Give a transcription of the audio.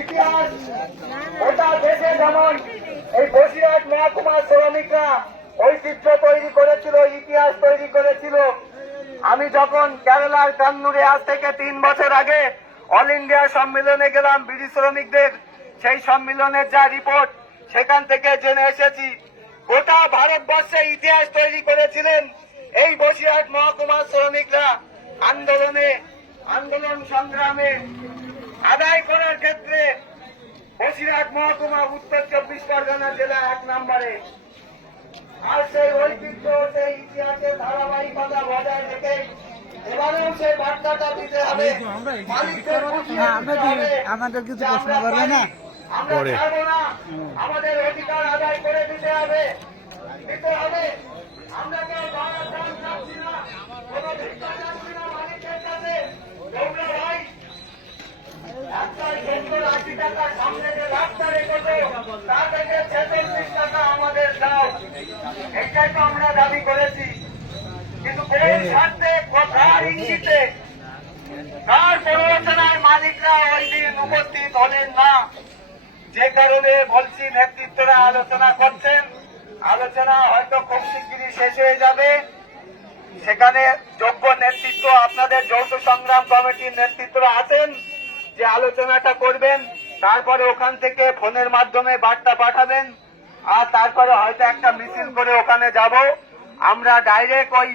ইতিহাস গোটা দেশে যেমন এই বসিরহাট মহকুমার শ্রমিকরা ঐতিহ্য তৈরি করেছিল, ইতিহাস তৈরি করেছিল। আমি যখন কেরালার কান্নুরে আজ থেকে 3 বছর আগে অল ইন্ডিয়া সম্মেলনে গেলাম বিড়ি শ্রমিকদের, সেই সম্মেলনের যা রিপোর্ট সেখান থেকে জেনে এসেছি গোটা ভারতবর্ষে ইতিহাস তৈরি করেছিলেন এই বসিরহাট মহকুমার শ্রমিকরা। আন্দোলন সংগ্রামে আদায় করার ক্ষেত্রে বসিরহাট মহকুমা উত্তর 24 পরগনা জেলা 1 নম্বরে। আর সেই ঐতিহ্য, সেই ইতিহাসের ধারাবাহিকতা বজায় রেখে এবারেও সেই বার্তাটা দিতে হবে, মালিকদের বুঝিয়ে দিতে হবে আমাদের কিছু প্রশ্ন করবে না আমরা ছাড়বো না, আমাদের অধিকার আদায় করে দিতে হবে। আমরা কেউ বাড়ার দাম চাচ্ছি না, কোনো ভিক্ষা চাচ্ছি না মালিকদের কাছে। তোমরা ভাই 180 টাকা সামনে যে রাস্তা রেখেছো তা থেকে 46 টাকা আমাদের দাও, এটাই তো আমরা দাবি করেছি। কিন্তু কোন স্বার্থে, কোথার ইঙ্গিতে, কার প্ররোচনায় মালিকরা ওই দিন উপস্থিত হলেন না, যে কারণে বলছি নেতৃত্বরা আলোচনা করছেন। আলোচনা হয়তো খুব শিগগিরই শেষ হয়ে যাবে। সেখানে যোগ্য নেতৃত্ব, আপনাদের যৌথ সংগ্রাম কমিটির নেতৃত্বরা আছেন যে আলোচনাটা করবেন, তারপরে ওখান থেকে ফোনের মাধ্যমে বার্তা পাঠাবেন, আর তারপরে হয়তো একটা মিছিল করে ওখানে যাব। আমরা ডাইরেক্ট ওই